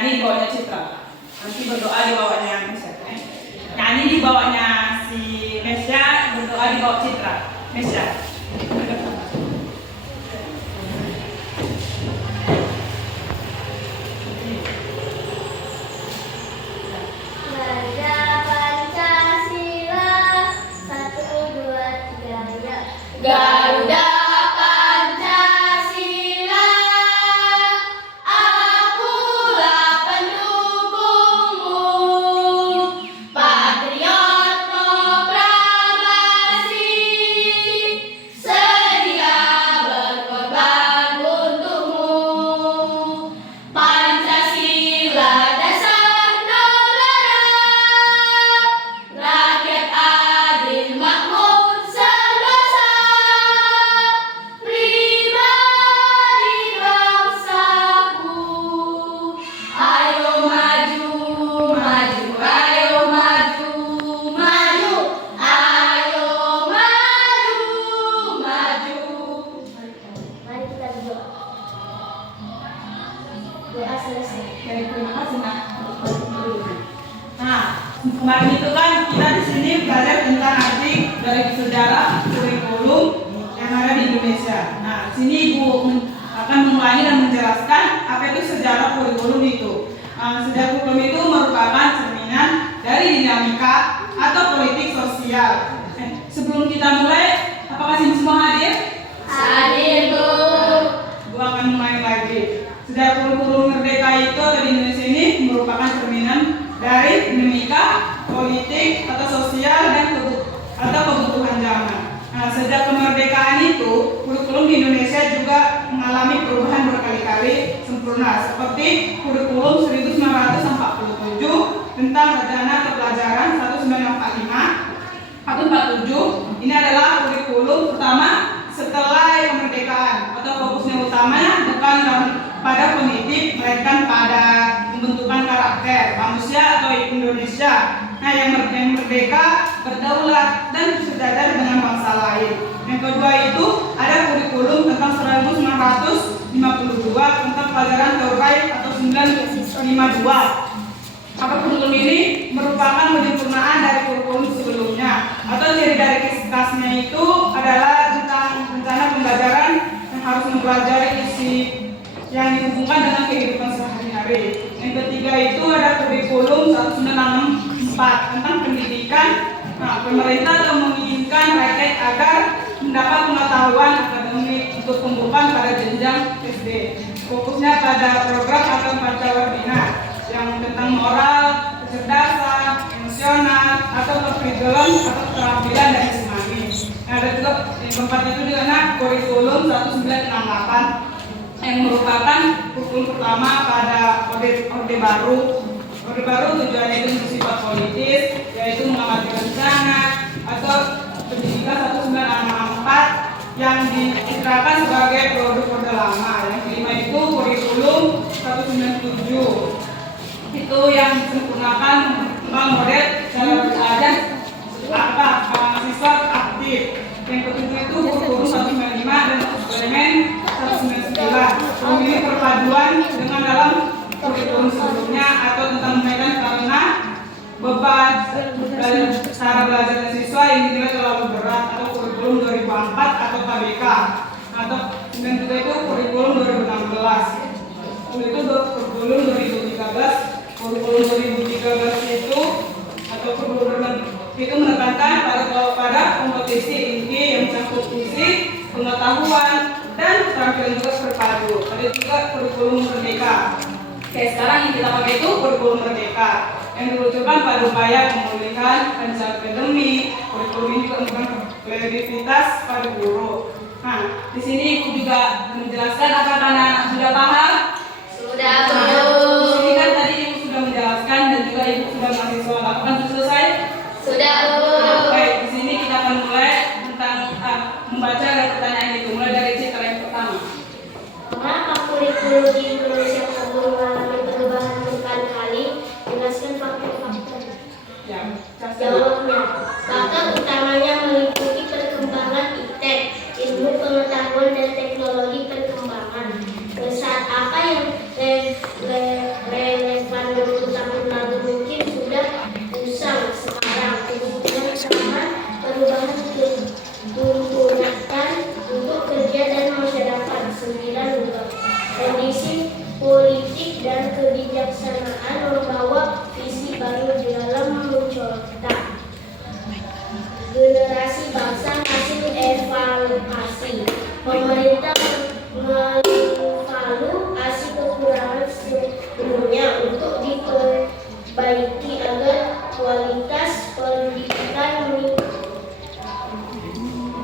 nyanyi di bawahnya Citra. Nanti berdoa di bawahnya Mesya. Nyanyi di bawahnya si Mesya, berdoa di bawah Citra. Mesya. Garuda Pancasila, akulah pendukungmu, patriot proklamasi, sedia berkorban untukmu. Pancasila dasar negara, rakyat adil makmur sentosa. Kemarin itu kan kita di sini belajar tentang arti dari sejarah kurikulum yang ada di Indonesia. Nah, di sini Ibu akan mengulangi dan menjelaskan apa itu sejarah kurikulum itu. Sejarah kurikulum itu merupakan cerminan dari dinamika atau politik sosial. Sebelum kita mulai, apakah sini semua hadir? Hadir, Bu. Ibu akan mulai lagi. Sejarah kurikulum merdeka itu atau di Indonesia ini merupakan cerminan dari dinamika politik atau sosial dan kebutuhan zaman. Nah, sejak kemerdekaan itu, kurikulum di Indonesia juga mengalami perubahan berkali-kali sempurna, seperti kurikulum 1947 tentang rencana kepelajaran 1945-47. Ini adalah kurikulum pertama setelah kemerdekaan, atau fokusnya utamanya bukan pada pendidik, melainkan pada pembentukan karakter manusia atau Indonesia. Nah, yang merdeka, berdaulat, dan sejajar dengan bangsa lain. Yang kedua itu ada kurikulum tentang 1952 tentang pelajaran terbaik atau 952. Kurikulum ini merupakan penyempurnaan dari kurikulum sebelumnya, atau ciri dari khasnya itu adalah tentang rencana pembelajaran yang harus mempelajari isi yang dihubungkan dengan kehidupan sehari-hari. Yang ketiga itu ada kurikulum 1964 tentang pendidikan. Nah, pemerintah telah menginginkan rakyat agar mendapat pengetahuan akademik untuk pembukaan pada jenjang SD. Fokusnya pada program atau Pancawardina yang tentang moral, kecerdasan, emosional, atau kepribadian atau keterampilan dan jasmani. Nah, ada juga yang keempat itu dengan kurikulum 1968 yang merupakan kurikulum pertama pada Orde Baru. Orde Baru tujuannya itu bersifat politis, yaitu mengamati rencana atau pendidikan 1964 yang diterapkan sebagai produk Orde Lama. Yang kelima itu kurikulum 197. Itu yang disempurnakan tentang model cara belajar mahasiswa aktif. Yang ketujuh itu kurikulum 195 dan eksperimen 199. Ini perpaduan dengan dalam kurikulum sebelumnya atau tentang menaikkan karena beban cara belajar siswa yang dinilai terlalu berat, atau kurikulum 2004 atau KBK, atau dan juga itu kurikulum 2016. Itu kurikulum 2013. Kurikulum 2013 itu atau kurikulum itu menekankan pada kompetisi inti yang mencakup fisik, pengetahuan, dan keterampilan juga terpadu. Ada juga kurikulum merdeka. Oke, sekarang yang kita pakai itu kurikulum merdeka yang diwujudkan pada upaya pemulihan rencana akademik. Kurikulum ini juga memberikan kreativitas pada guru. Nah, di sini Ibu juga menjelaskan apakah anak sudah paham? Sudah, Bu. Di sini kan tadi Ibu sudah menjelaskan dan juga Ibu sudah mahasiswa. Apakah sudah selesai? Sudah, Bu. Baik, di sini kita akan mulai tentang membaca dari pertanyaan itu, mulai dari Citra yang pertama. Mengapa kurikulum di Indonesia perlu mengalami perubahan berkali-kali? Jelaskan faktor-faktor. Ya, Jawabnya, faktor utamanya mengikuti perkembangan iptek, ilmu pengetahuan dan teknologi perkembangan. Saat apa Komisi Politik dan Kebijaksanaan membawa visi baru dalam mencontoh generasi bangsa hasil evaluasi. Pemerintah mengevaluasi kekurangan sebelumnya untuk diperbaiki agar kualitas pendidikan meningkat.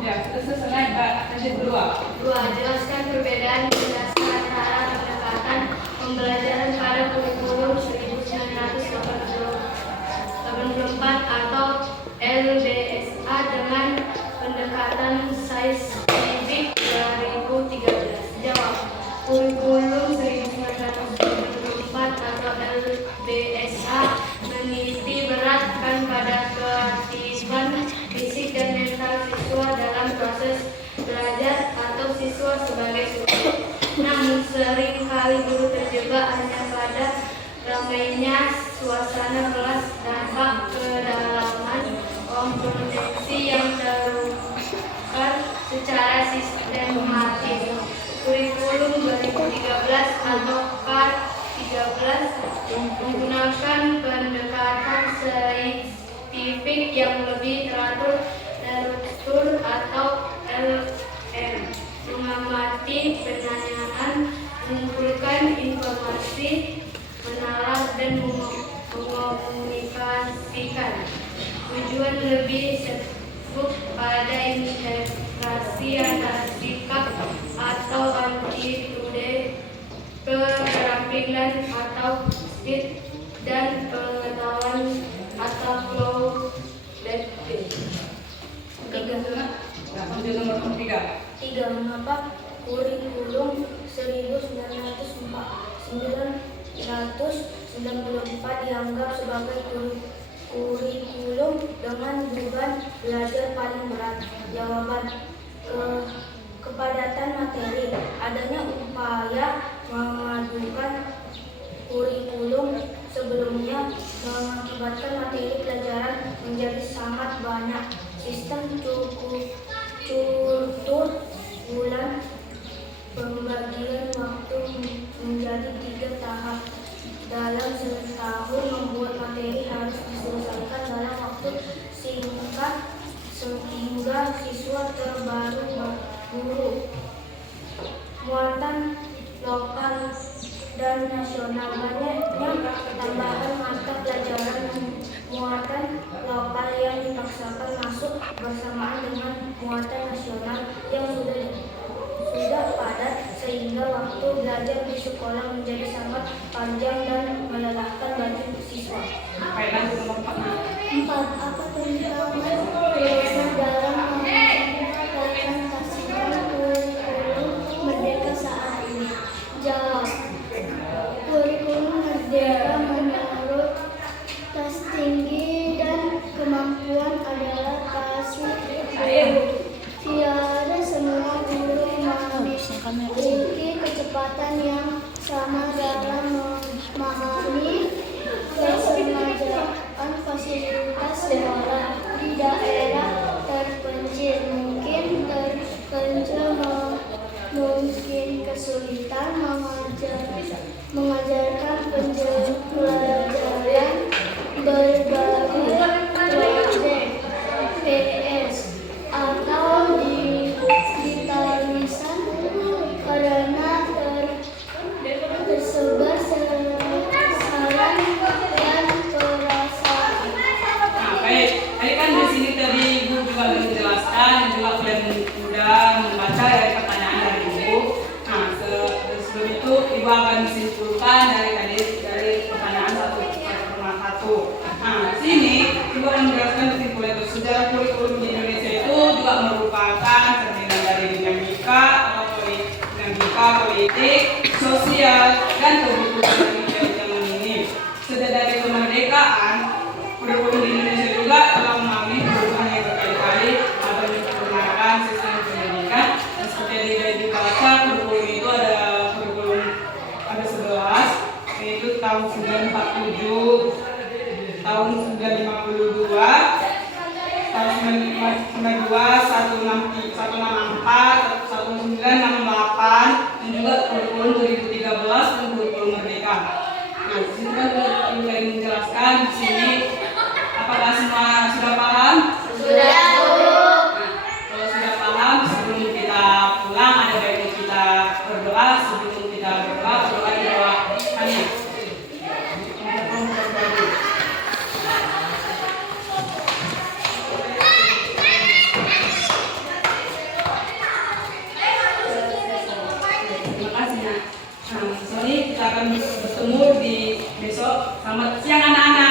Ya, selesai Pak. Lanjut kedua. 2. Jelaskan perbedaan mendasar antara pendekatan pembelajaran pada kurikulum 1984 atau LBSA dengan pendekatan saintifik 2013. Jawab. Kurikulum 1984 atau LBSA meniti beratkan pada keaktifan fisik dan mental siswa dalam proses belajar atau siswa sebagai subjek. Namun seringkali guru terjebak hanya pada ramainya suasana kelas tanpa kedalaman kompetensi yang terukar secara sistematis. Kurikulum 2013 atau KAR 13 menggunakan pendekatan saintifik yang lebih teratur atau LM, mengamati penanyaan, mengumpulkan informasi, menalar dan mengomunikasikan. Tujuan lebih sebut pada integrasi antara sikap atau attitude, keterampilan atau speed, dan pengetahuan atau flow learning. 3. Mengapa kurikulum 1994 dianggap sebagai kurikulum dengan beban belajar paling berat? Jawaban. Kepadatan materi. Adanya upaya memadukan kurikulum sebelumnya mengakibatkan materi pelajaran menjadi sangat banyak. Sistem tutur bulan, pembagian waktu menjadi 3 tahap dalam setahun, membuat materi harus diselesaikan dalam waktu singkat sehingga siswa terburu-buru. Muatan lokal dan nasional. Banyaknya tambahan mata pelajaran muatan lokal yang dipaksakan masuk bersamaan dengan muatan nasional yang sudah padat sehingga waktu belajar di sekolah menjadi sangat panjang dan melelahkan bagi siswa. 4. Apa pertimbangan dasar dalam mengimplementasikan kurikulum Merdeka saat ini? Jawab. Kurikulum Merdeka menurut tes tinggi dan kemampuan adalah pasif guru. Tiada semua guru memiliki kecepatan yang sama dalam memahami kesengajaan fasilitas sekolah di daerah terpencil. Mungkin kesulitan mengajarkan pelajaran berbagai proyek PS atau digitalisasi karena tersebar saran dan perasaan. Baik, tadi kan di sini tadi Ibu juga menjelaskan juga kalian mudah membaca dari pertanyaan dari Ibu. Nah, sebelum itu Ibu akan simpulkan dari pertanyaan satu. Nah, di sini Ibu akan menjelaskan kesimpulan itu. Sejarah kurikulum di Indonesia itu juga merupakan cerminan dari dinamika politik, sosial, dan kebutuhan dari zaman ini. Sejak dari kemerdekaan, kurikulum di Indonesia juga telah mengalami perubahan yang berkali-kali atau menyempurnakan sistem pendidikan. Dan seperti yang tidak dibaca, kurikulum itu ada 11, yaitu tahun 1947, tahun 1952, tahun 1992, 164, 1968, dan juga kurikulum 2013. dijelaskan di sini. Apakah semua sudah paham? Sudah, Guru. Nah, kalau sudah paham, sebelum kita pulang ada baiknya kita berdoa. Sebelum kita berdoa doanya. Terima kasih. Nah, sorry kita akan bertemu di besok. Selamat siang anak-anak.